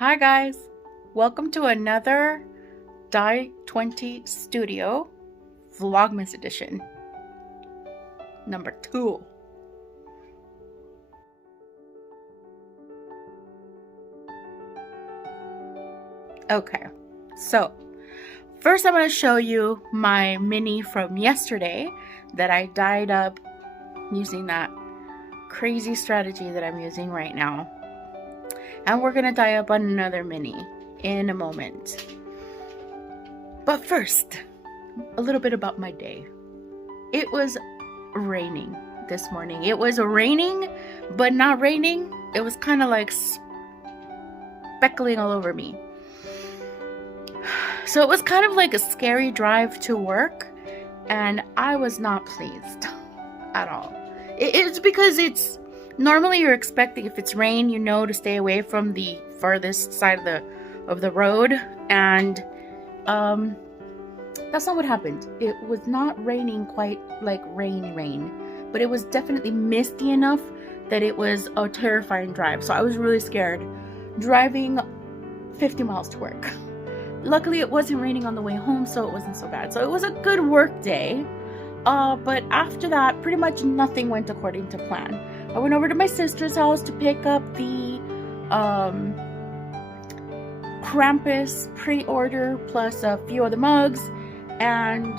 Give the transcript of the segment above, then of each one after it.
Hi guys, welcome to another Dye20 Studio Vlogmas edition, number 2. Okay, so first I'm going to show you my mini from yesterday that I dyed up using that crazy strategy that I'm using right now. And we're going to dye up another mini in a moment. But first, a little bit about my day. It was raining this morning. It was raining, but not raining. It was kind of like speckling all over me. So it was kind of like a scary drive to work, and I was not pleased at all. It's because it's normally you're expecting, if it's rain, you know, to stay away from the farthest side of the road, and that's not what happened. It was not raining quite like rain, but it was definitely misty enough that it was a terrifying drive. So I was really scared driving 50 miles to work. Luckily it wasn't raining on the way home, so it wasn't so bad. So it was a good work day. But after that, pretty much nothing went according to plan. I went over to my sister's house to pick up the Krampus pre-order plus a few other mugs, and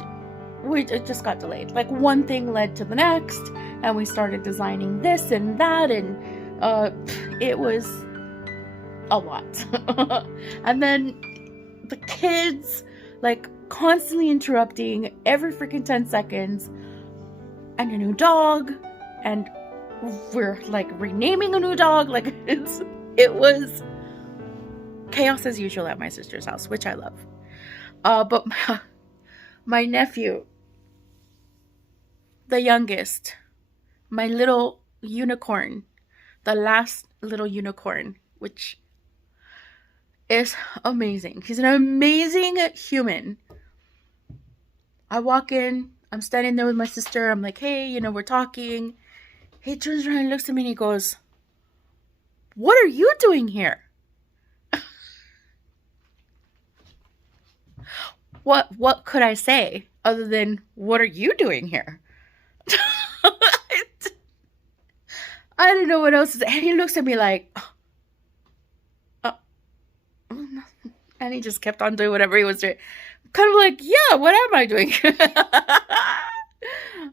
it just got delayed. Like one thing led to the next, and we started designing this and that, and it was a lot. And then the kids like constantly interrupting every freaking 10 seconds, and a new dog, and we're like renaming a new dog. Like it was chaos as usual at my sister's house, which I love. But my nephew, the youngest, my little unicorn, the last little unicorn, which is amazing. He's an amazing human. I walk in, I'm standing there with my sister. I'm like, hey, you know, we're talking. He turns around and looks at me and he goes, "What are you doing here?" What could I say other than, "What are you doing here?" I don't know what else to say. And he looks at me like, and he just kept on doing whatever he was doing. Kind of like, yeah, what am I doing?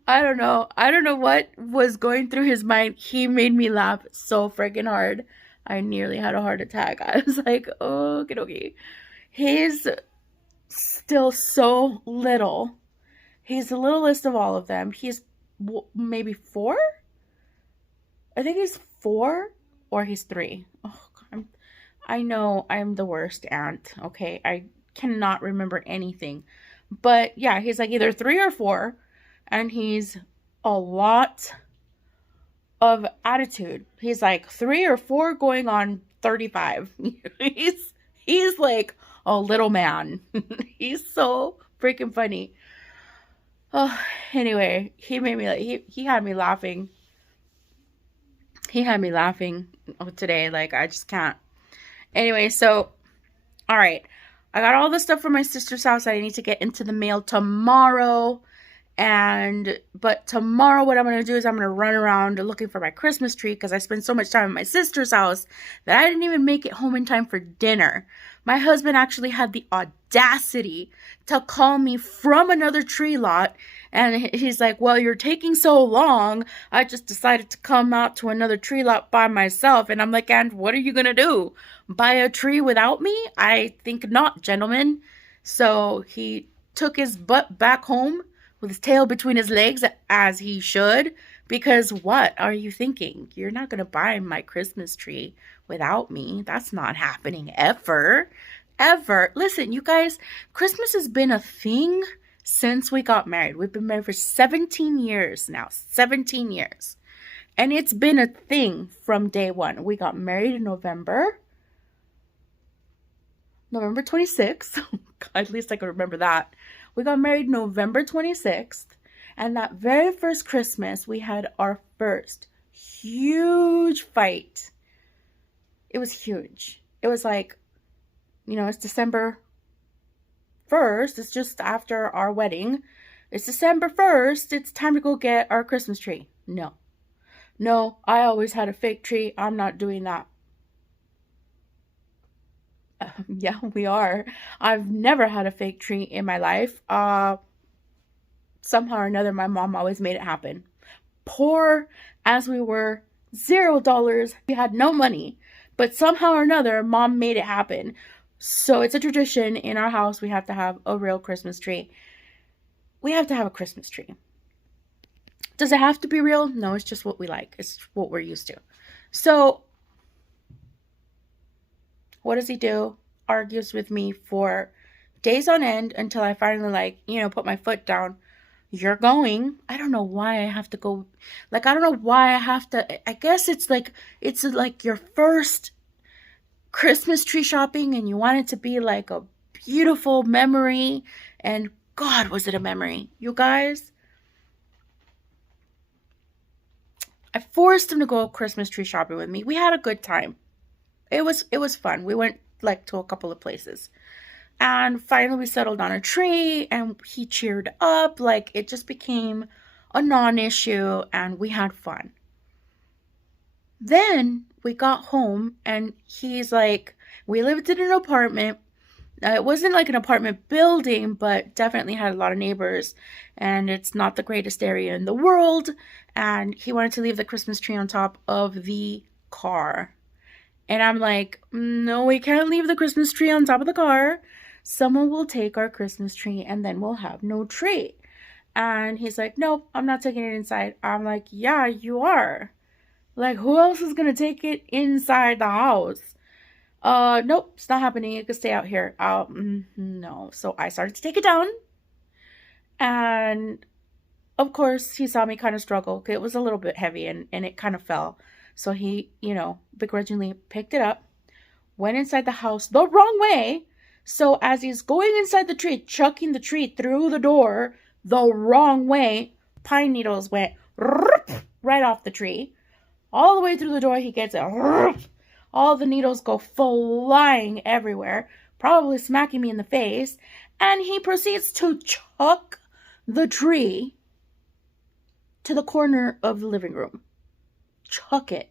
I don't know. I don't know what was going through his mind. He made me laugh so freaking hard. I nearly had a heart attack. I was like, okay. He's still so little. He's the littlest of all of them. He's maybe 4? I think he's 4 or he's 3. Oh, God. I know I'm the worst aunt, okay? I cannot remember anything. But yeah, he's like either 3 or 4, and he's a lot of attitude. He's like 3 or 4 going on 35. He's like a little man. He's so freaking funny. Oh, anyway, he made me like he had me laughing. He had me laughing today. Like, I just can't. Anyway, so all right, I got all the stuff from my sister's house. I need to get into the mail tomorrow. But tomorrow what I'm going to do is I'm going to run around looking for my Christmas tree, because I spent so much time at my sister's house that I didn't even make it home in time for dinner. My husband actually had the audacity to call me from another tree lot, and he's like, "Well, you're taking so long, I just decided to come out to another tree lot by myself." And I'm like, "And what are you going to do? Buy a tree without me? I think not, gentlemen." So he took his butt back home with his tail between his legs, as he should, because what are you thinking? You're not going to buy my Christmas tree without me. That's not happening ever. Listen, you guys, Christmas has been a thing since we got married. We've been married for 17 years now. 17 years. And it's been a thing from day one. We got married in November 26th. At least I can remember that. We got married November 26th, and that very first Christmas, we had our first huge fight. It was huge. it was like, it's December 1st. It's just after our wedding. It's December 1st. It's time to go get our Christmas tree. No. No, I always had a fake tree. I'm not doing that. Yeah, we are. I've never had a fake tree in my life. Somehow or another, my mom always made it happen. Poor as we were, $0. We had no money. But somehow or another, mom made it happen. So it's a tradition in our house. We have to have a real Christmas tree. We have to have a Christmas tree. Does it have to be real? No, it's just what we like. It's what we're used to. So what does he do? Argues with me for days on end until I finally put my foot down. You're going. I don't know why I have to go. I don't know why I have to. I guess it's like your first Christmas tree shopping and you want it to be like a beautiful memory. And God, was it a memory. You guys, I forced him to go Christmas tree shopping with me. We had a good time. It was fun. We went to a couple of places. And finally we settled on a tree and he cheered up. It just became a non-issue and we had fun. Then we got home and he's like, we lived in an apartment. It wasn't like an apartment building, but definitely had a lot of neighbors. And it's not the greatest area in the world. And he wanted to leave the Christmas tree on top of the car. And I'm like, no, we can't leave the Christmas tree on top of the car. Someone will take our Christmas tree and then we'll have no tree. And he's like, nope, I'm not taking it inside. I'm like, yeah, you are. Who else is going to take it inside the house? Nope, it's not happening. It could stay out here. No. So I started to take it down. And of course, he saw me kind of struggle. It was a little bit heavy and it kind of fell. So he, begrudgingly picked it up, went inside the house the wrong way. So as he's going inside the tree, chucking the tree through the door the wrong way, pine needles went right off the tree. All the way through the door, he gets it. All the needles go flying everywhere, probably smacking me in the face. And he proceeds to chuck the tree to the corner of the living room. Chuck it.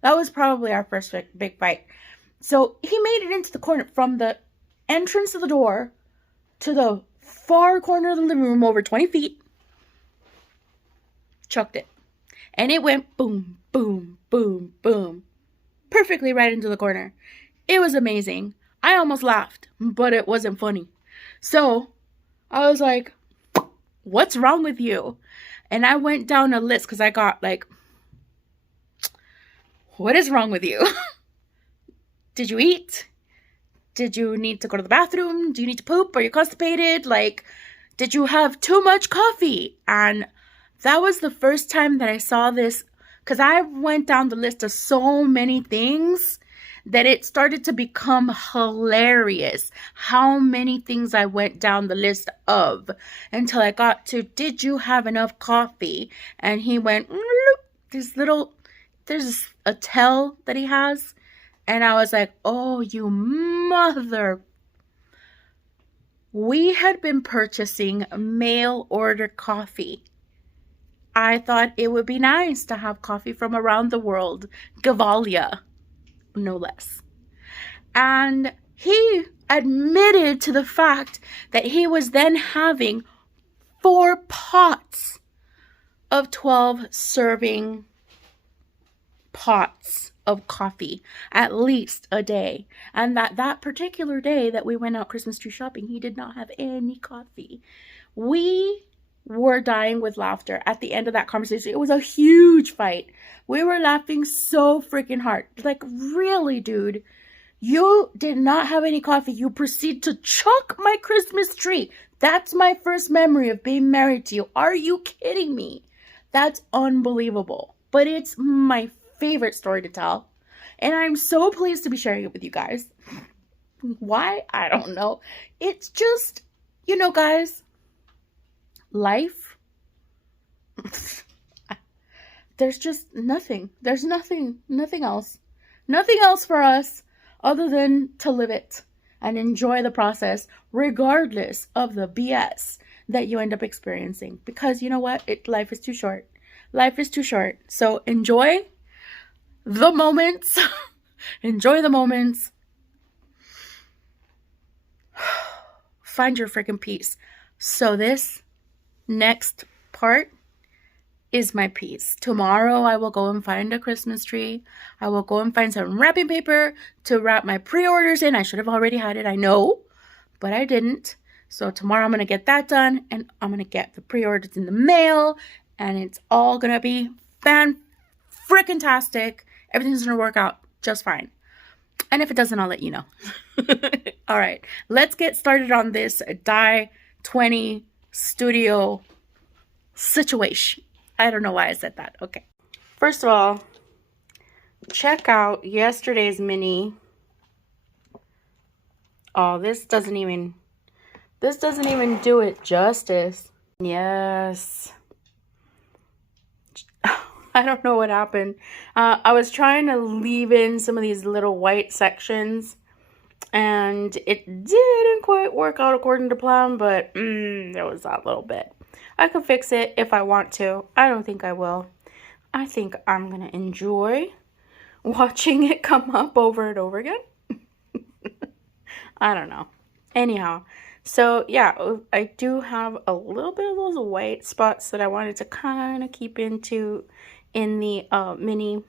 That was probably our first big fight. So he made it into the corner from the entrance of the door to the far corner of the living room, over 20 feet. Chucked it. And it went boom, boom, boom, boom. Perfectly right into the corner. It was amazing. I almost laughed, but it wasn't funny. So I was like, what's wrong with you? And I went down a list because I got what is wrong with you? Did you eat? Did you need to go to the bathroom? Do you need to poop? Are you constipated? Did you have too much coffee? And that was the first time that I saw this, because I went down the list of so many things that it started to become hilarious how many things I went down the list of until I got to, did you have enough coffee? And he went, there's a tell that he has. And I was like, oh, you mother. We had been purchasing mail order coffee. I thought it would be nice to have coffee from around the world. Gavalia, no less. And he admitted to the fact that he was then having 4 pots of 12 serving pots of coffee at least a day. And that particular day that we went out Christmas tree shopping, he did not have any coffee. We were dying with laughter at the end of that conversation. It was a huge fight. We were laughing so freaking hard. Really, dude, you did not have any coffee. You proceed to chuck my Christmas tree. That's my first memory of being married to you. Are you kidding me? That's unbelievable. But it's my favorite story to tell. And I'm so pleased to be sharing it with you guys. Why? I don't know. It's just, guys, life, there's just nothing. There's nothing else. Nothing else for us other than to live it and enjoy the process regardless of the BS that you end up experiencing. Because you know what? Life is too short. Life is too short. So enjoy the moments. Enjoy the moments. Find your freaking peace. So this next part is my piece. Tomorrow I will go and find a Christmas tree. I will go and find some wrapping paper to wrap my pre-orders in. I should have already had it, I know, but I didn't. So tomorrow I'm going to get that done, and I'm going to get the pre-orders in the mail, and it's all going to be fan-frickin-tastic. Everything's going to work out just fine. And if it doesn't, I'll let you know. All right, let's get started on this Dye20 studio situation. I don't know why I said that. Okay. First of all, check out yesterday's mini. Oh, this doesn't even do it justice. Yes. I don't know what happened. I was trying to leave in some of these little white sections, and it didn't quite work out according to plan, but there was that little bit. I could fix it if I want to. I don't think I will. I think I'm going to enjoy watching it come up over and over again. I don't know. Anyhow, so yeah, I do have a little bit of those white spots that I wanted to kind of keep in the mini.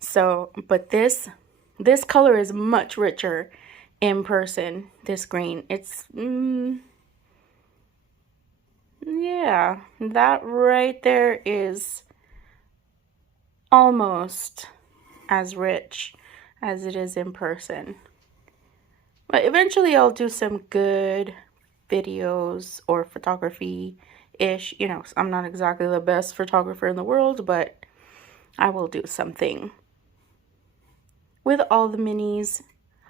So, but this color is much richer in person. This green, it's yeah, that right there is almost as rich as it is in person. But eventually I'll do some good videos or photography-ish. You know, I'm not exactly the best photographer in the world, but I will do something with all the minis.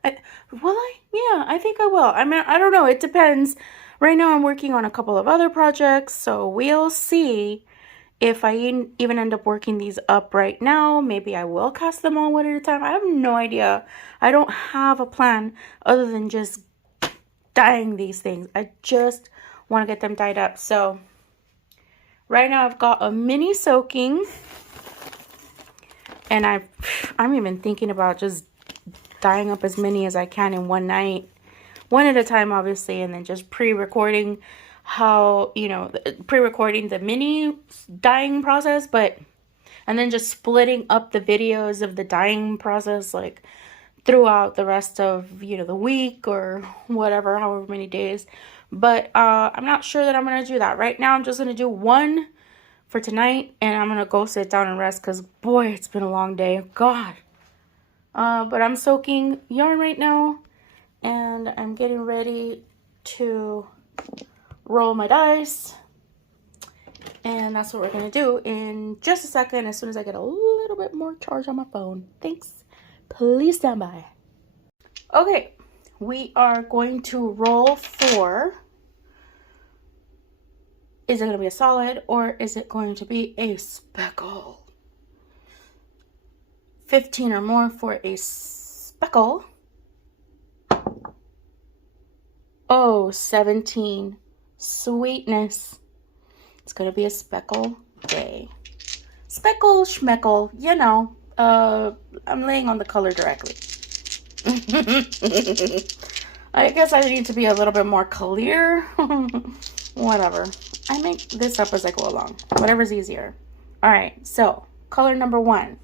Will I? Yeah, I think I will. I mean, I don't know. It depends. Right now I'm working on a couple of other projects, so we'll see if I even end up working these up right now. Maybe I will cast them all one at a time. I have no idea. I don't have a plan other than just dyeing these things. I just want to get them dyed up. So right now I've got a mini soaking, and I'm even thinking about just dyeing up as many as I can in one night. One at a time, obviously, and then just pre-recording how, you know, pre-recording the mini dyeing process, and then just splitting up the videos of the dyeing process, like, throughout the rest of, you know, the week or whatever, however many days. But I'm not sure that I'm going to do that. Right now, I'm just going to do one for tonight, and I'm going to go sit down and rest, because, boy, it's been a long day. God. But I'm soaking yarn right now, and I'm getting ready to roll my dice, and that's what we're gonna do in just a second, as soon as I get a little bit more charge on my phone. Thanks. Please stand by. Okay, we are going to roll for, is it gonna be a solid or is it going to be a speckle? 15 or more for a speckle. Oh, 17. Sweetness. It's gonna be a speckle day. Speckle schmeckle, you know. I'm laying on the color directly. I guess I need to be a little bit more clear. Whatever. I make this up as I go along. Whatever's easier. Alright, so color number 1,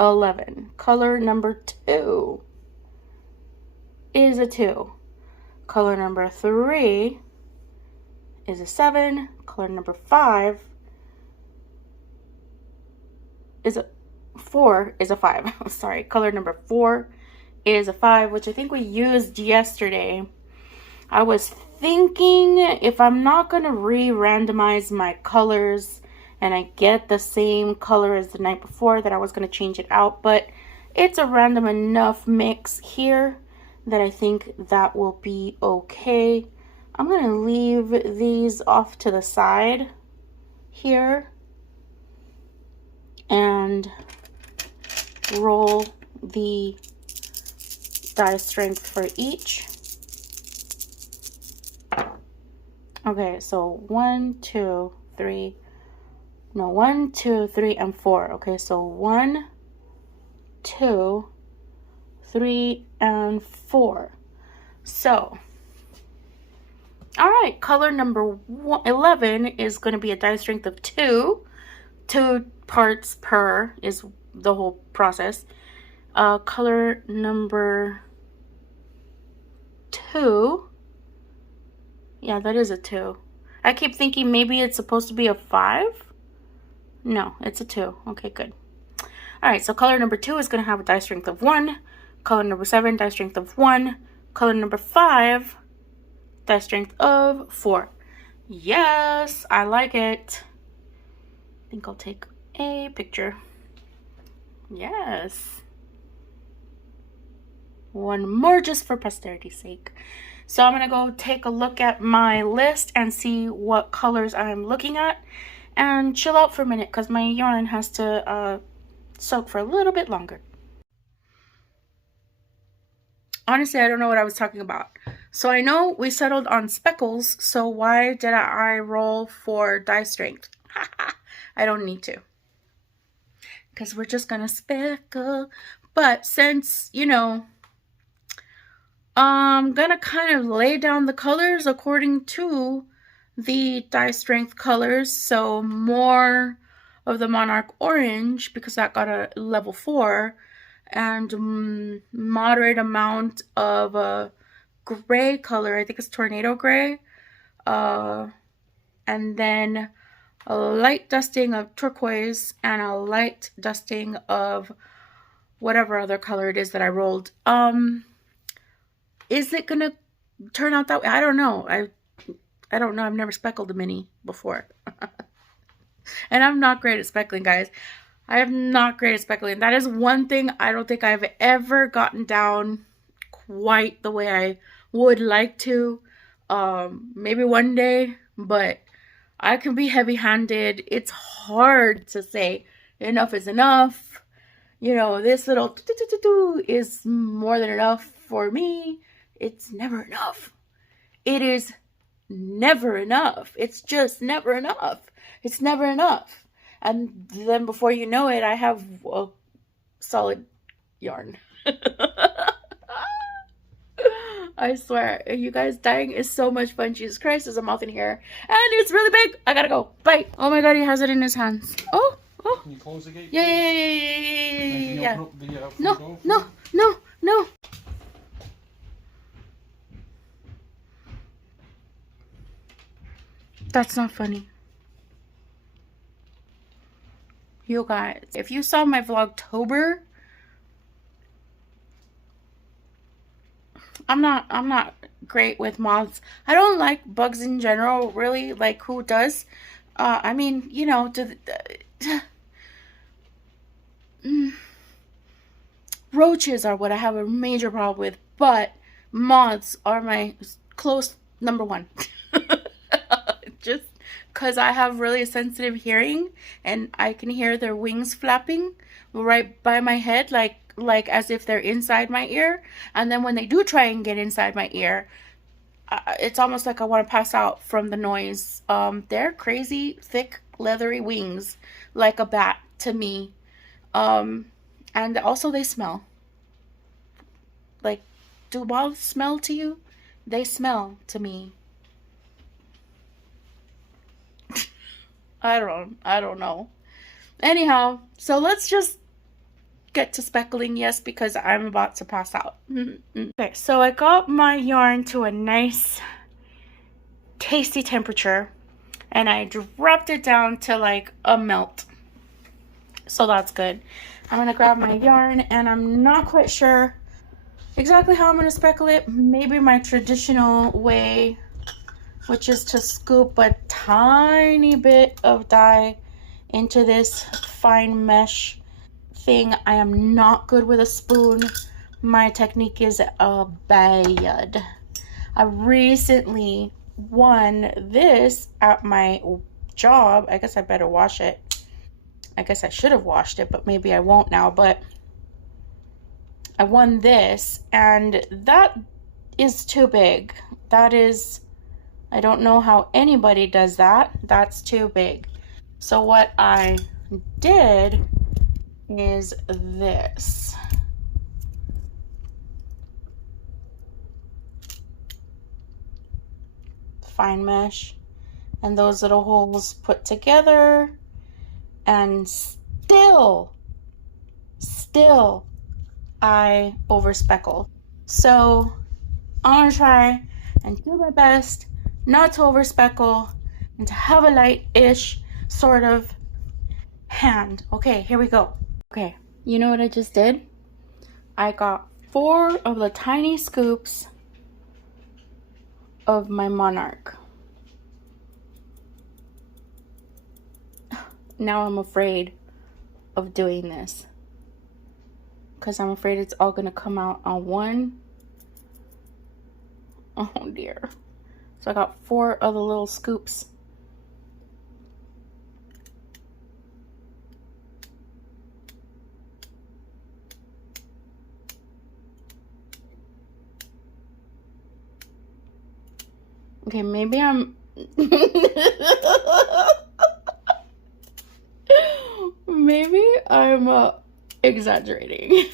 11. Color number 2 is a 2. Color number 3 is a 7. Color number 5 is a 4 is a 5. Sorry. Color number 4 is a 5, which I think we used yesterday. I was thinking, if I'm not going to re-randomize my colors and I get the same color as the night before, that I was going to change it out. But it's a random enough mix here that I think that will be okay. I'm going to leave these off to the side here and roll the dye strength for each. Okay, so 1, 2, 3. No, 1, 2, 3, and 4. Okay, so 1, 2, 3, and 4. So, all right, color number 11 is going to be a dye strength of 2. 2 parts per is the whole process. Color number 2. Yeah, that is a 2. I keep thinking maybe it's supposed to be a 5. No, it's a 2. Okay, good. All right, so color number 2 is going to have a dye strength of 1. Color number 7, dye strength of 1. Color number 5, dye strength of 4. Yes, I like it. I think I'll take a picture. Yes. One more just for posterity's sake. So I'm going to go take a look at my list and see what colors I'm looking at and chill out for a minute because my yarn has to soak for a little bit longer. Honestly, I don't know what I was talking about. So I know we settled on speckles, so why did I roll for dye strength? I don't need to. Because we're just going to speckle. But since, you know, I'm going to kind of lay down the colors according to the dye strength colors. So more of the Monarch Orange, because that got a level 4. And moderate amount of a gray color. I think it's Tornado Gray. And then a light dusting of turquoise and a light dusting of whatever other color it is that I rolled. Is it gonna turn out that way? I don't know. I don't know. I've never speckled a mini before. And I'm not great at speckling, guys. I am not great at speckling. That is one thing I don't think I've ever gotten down quite the way I would like to. Maybe one day, but I can be heavy-handed. It's hard to say enough is enough. You know, this little is more than enough for me. It's never enough. It is never enough. It's just never enough. It's never enough. And then before you know it, I have a solid yarn. I swear, you guys, dyeing is so much fun. Jesus Christ, there's a moth in here. And it's really big. I gotta go. Bye. Oh my God, he has it in his hands. Oh, oh. Can you close the gate? Yeah. No. That's not funny. You guys, if you saw my Vlogtober, I'm not great with moths. I don't like bugs in general, really. Like, who does? I mean, you know, roaches are what I have a major problem with, but moths are my close number 1. Just because I have really sensitive hearing and I can hear their wings flapping right by my head, like as if they're inside my ear. And then when they do try and get inside my ear, it's almost like I want to pass out from the noise. They're crazy, thick, leathery wings, like a bat to me. And also they smell. Like, do moths smell to you? They smell to me. I don't know. Anyhow, so let's just get to speckling, yes, because I'm about to pass out. Okay, so I got my yarn to a nice, tasty temperature, and I dropped it down to like a melt. So that's good. I'm gonna grab my yarn, and I'm not quite sure exactly how I'm gonna speckle it. Maybe my traditional way, which is to scoop a tiny bit of dye into this fine mesh thing. I am not good with a spoon. My technique is bad. I recently won this at my job. I guess I better wash it. I guess I should have washed it, but maybe I won't now. But I won this, and that is too big. That is, I don't know how anybody does that. That's too big. So what I did is this. Fine mesh. And those little holes put together. And still, I over speckle. So I'm gonna try and do my best not to over speckle and to have a light-ish sort of hand. Okay, here we go. Okay, you know what I just did? I got 4 of the tiny scoops of my monarch. Now I'm afraid of doing this because I'm afraid it's all gonna come out on one. Oh dear. So I got 4 of the little scoops. Okay, maybe I'm maybe I'm exaggerating.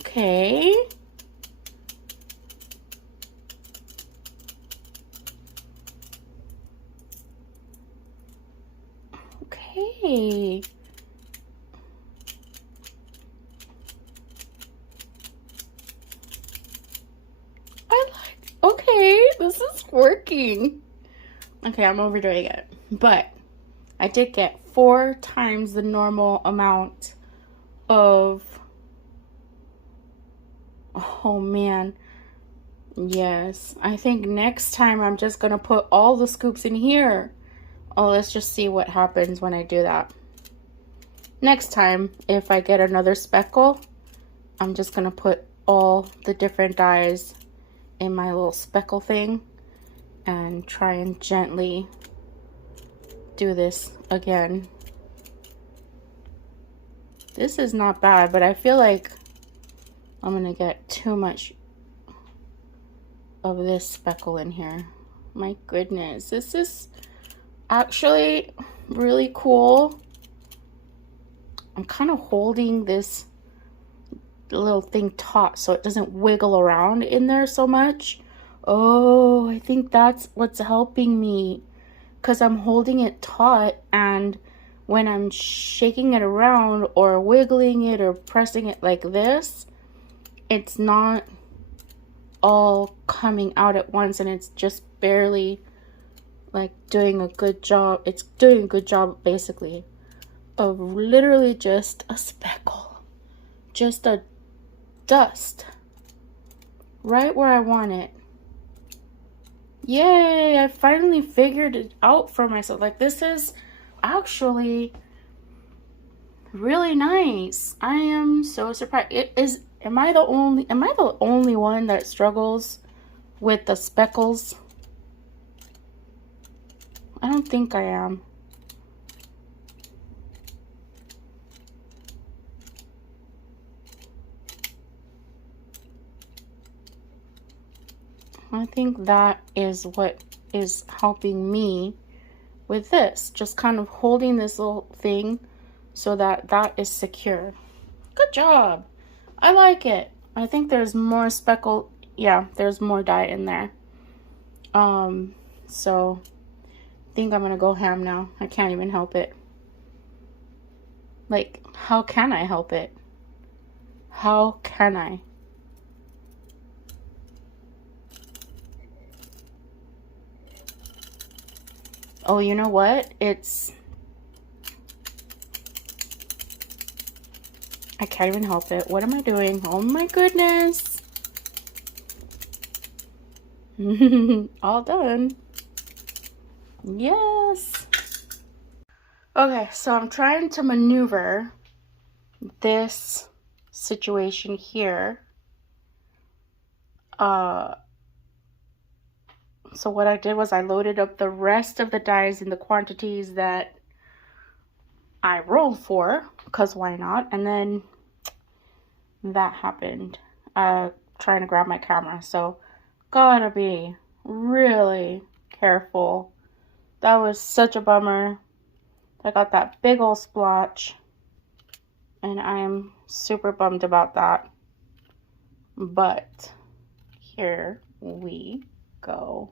Okay. Okay. Okay, this is working. Okay, I'm overdoing it. But I did get 4 times the normal amount of... Oh man. Yes, I think next time I'm just gonna put all the scoops in here. Oh, let's just see what happens when I do that. Next time, if I get another speckle, I'm just gonna put all the different dyes in my little speckle thing and try and gently do this again. This is not bad, but I feel like I'm gonna get too much of this speckle in here. My goodness, this is actually really cool. I'm kind of holding this little thing taut so it doesn't wiggle around in there so much. Oh, I think that's what's helping me, because I'm holding it taut, and when I'm shaking it around or wiggling it or pressing it like this, it's not all coming out at once, and it's just barely like doing a good job. It's doing a good job basically of literally just a speckle, just a dust right where I want it. Yay, I finally figured it out for myself. Like, this is actually really nice. I am so surprised. It is, am I the only one that struggles with the speckles? I don't think I am. I think that is what is helping me with this. Just kind of holding this little thing so that that is secure. Good job. I like it. I think there's more speckle. Yeah, there's more dye in there. So I think I'm gonna go ham now. I can't even help it. Like, how can I help it? How can I? Oh, you know what? I can't even help it. What am I doing? Oh my goodness. All done. Yes. Okay, so I'm trying to maneuver this situation here So what I did was I loaded up the rest of the dyes in the quantities that I rolled for, because why not? And then that happened. Trying to grab my camera, so gotta be really careful. That was such a bummer. I got that big old splotch, and I'm super bummed about that. But here we go.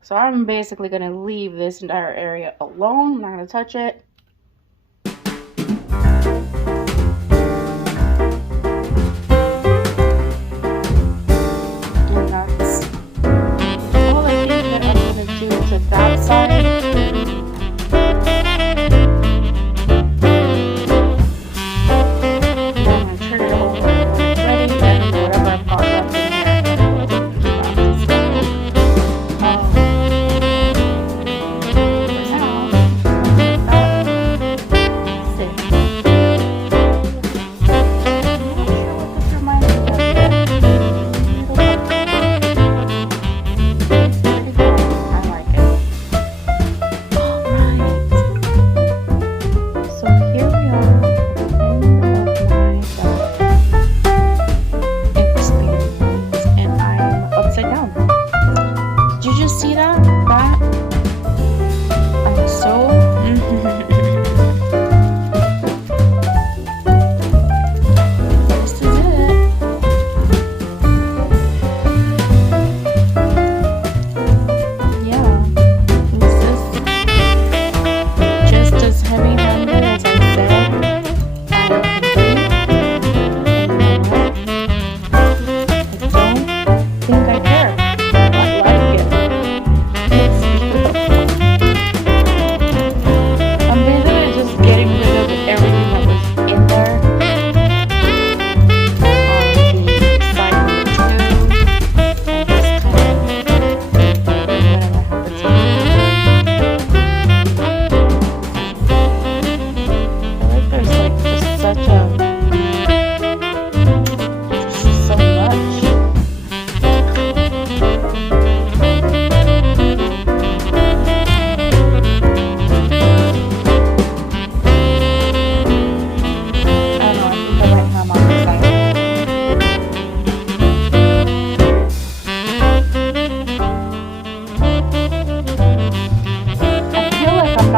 So I'm basically gonna leave this entire area alone. I'm not gonna touch it. And that's all I think that I'm gonna do to that side.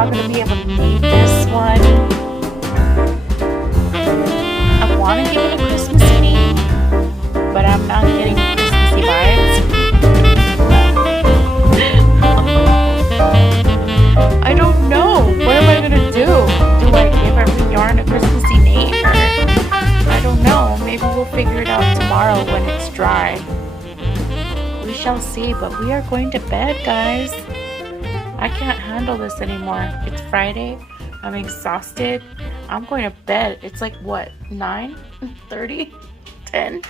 not going to be able to need this one. I want to give it a Christmassy name, but I'm not getting Christmassy vibes. I don't know. What am I going to do? Do I give every yarn a Christmassy name? Or I don't know. Maybe we'll figure it out tomorrow when it's dry. We shall see, but we are going to bed, guys. I can't handle this anymore. It's Friday. I'm exhausted. I'm going to bed. It's like, what, 9:30? 10?